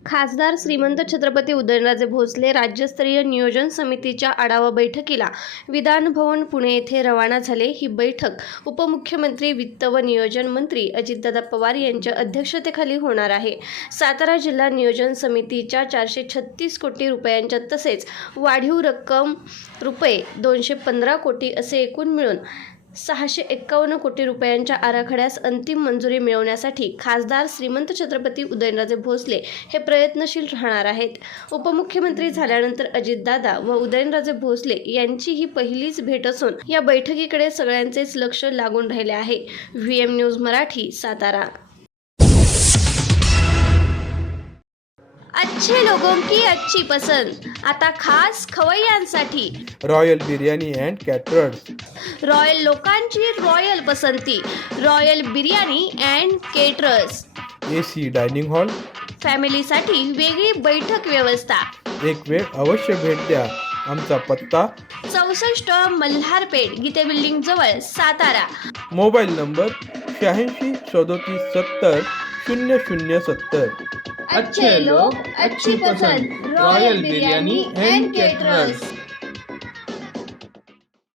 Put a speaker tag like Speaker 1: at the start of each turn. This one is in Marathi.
Speaker 1: खासदार श्रीमंत छत्रपती उदयनराजे भोसले राज्यस्तरीय नियोजन समितीच्या आढावा बैठकीला विधान भवन पुणे येथे रवाना झाले। ही बैठक उपमुख्यमंत्री वित्त व नियोजन मंत्री अजितदादा पवार यांच्या अध्यक्षतेखाली होणार आहे। सातारा जिल्हा नियोजन समितीच्या 436 कोटी रुपयांच्या तसेच वाढीव रक्कम रुपये 215 कोटी असे एकूण मिळून 651 कोटी रुपयांच्या आराखड्यास अंतिम मंजुरी मिळवण्यासाठी खासदार श्रीमंत छत्रपती उदयनराजे भोसले हे प्रयत्नशील राहणार आहेत। उपमुख्यमंत्री झाल्यानंतर अजितदादा व उदयनराजे भोसले यांची ही पहिलीच भेट असून या बैठकीकडे सगळ्यांचेच लक्ष लागून राहिले आहे। VM news Marathi, Satara. अच्छे लोगों की अच्छी पसंद आता खास खवय्यांसाठी
Speaker 2: royal biryani and caterers.
Speaker 1: Royal लोकांची रॉयल पसंती, royal biryani and caterers.
Speaker 2: AC dining hall,
Speaker 1: फॅमिलीसाठी वेगळी बैठक व्यवस्था।
Speaker 2: एक वेळ अवश्य भेट द्या। आमचा पत्ता
Speaker 1: 64 मल्हारपेठ, गीते बिल्डिंग जवळ, सातारा।
Speaker 2: Mobile number 86 37 70 0070।
Speaker 1: अच्छे लोग, अच्छी पसंद, रॉयल बिर्याणी अँड केटरर्स।